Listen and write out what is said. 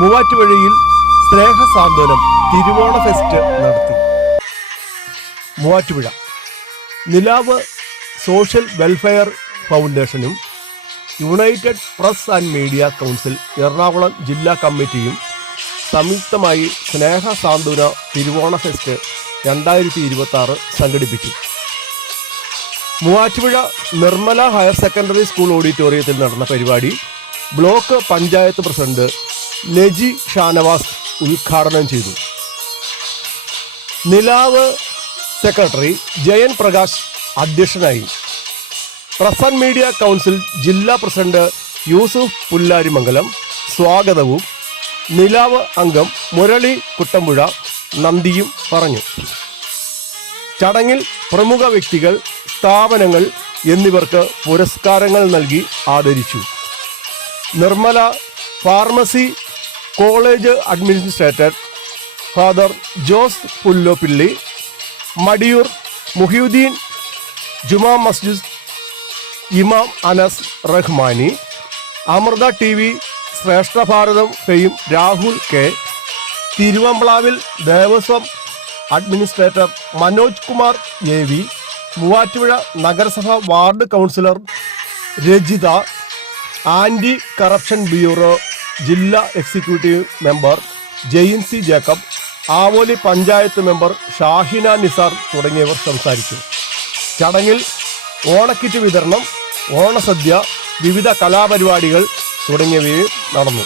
മൂവാറ്റുപുഴയിൽ സ്നേഹസാന്ത്വനം തിരുവോണ ഫെസ്റ്റ് നടത്തി. മൂവാറ്റുപുഴ നിലാവ് സോഷ്യൽ വെൽഫെയർ ഫൗണ്ടേഷനും united press and media council Ernakulam ജില്ലാ കമ്മിറ്റിയും സംയുക്തമായി സ്നേഹസാന്ത്വന തിരുവോണ ഫെസ്റ്റ് 2026 സംഘടിപ്പിച്ചു. Muvattupuzha Nirmala higher secondary school ഓഡിറ്റോറിയത്തിൽ നടന്ന പരിപാടി ബ്ലോക്ക് പഞ്ചായത്ത് പ്രസിഡന്റ് നജി ഷാനവാസ് ഉദ്ഘാടനം ചെയ്തു. നിലാവ് സെക്രട്ടറി ജയൻ പ്രകാശ് അധ്യക്ഷനായി. പ്രസ് ആൻഡ് മീഡിയ കൗൺസിൽ ജില്ലാ പ്രസിഡന്റ് യൂസുഫ് പുല്ലാരിമംഗലം സ്വാഗതവും നിലാവ് അംഗം മുരളി കുട്ടമ്പുഴ നന്ദിയും പറഞ്ഞു. ചടങ്ങിൽ പ്രമുഖ വ്യക്തികൾ, സ്ഥാപനങ്ങൾ എന്നിവർക്ക് പുരസ്കാരങ്ങൾ നൽകി ആദരിച്ചു. Nirmala pharmacy college administrator father Jose Pulloppilly, Madiyoor Muhiyuddin Juma Masjid ഇമാം Anas Rahmani, Amrita TV Shreshta Bharatham fame Rahul K, Thiruvamplavil Devaswom administrator Manoj Kumar AV, Muvattupuzha നഗരസഭ ward councillor Rajitha, anti corruption bureau ജില്ലാ executive member Jaincy Jacob, Avoli panchayat member Shahina Nisar തുടങ്ങിയവർ സംസാരിച്ചു. ചടങ്ങിൽ ഓണക്കിറ്റ് വിതരണം, ഓണസദ്യ, വിവിധ കലാപരിപാടികൾ തുടങ്ങിയവയും നടന്നു.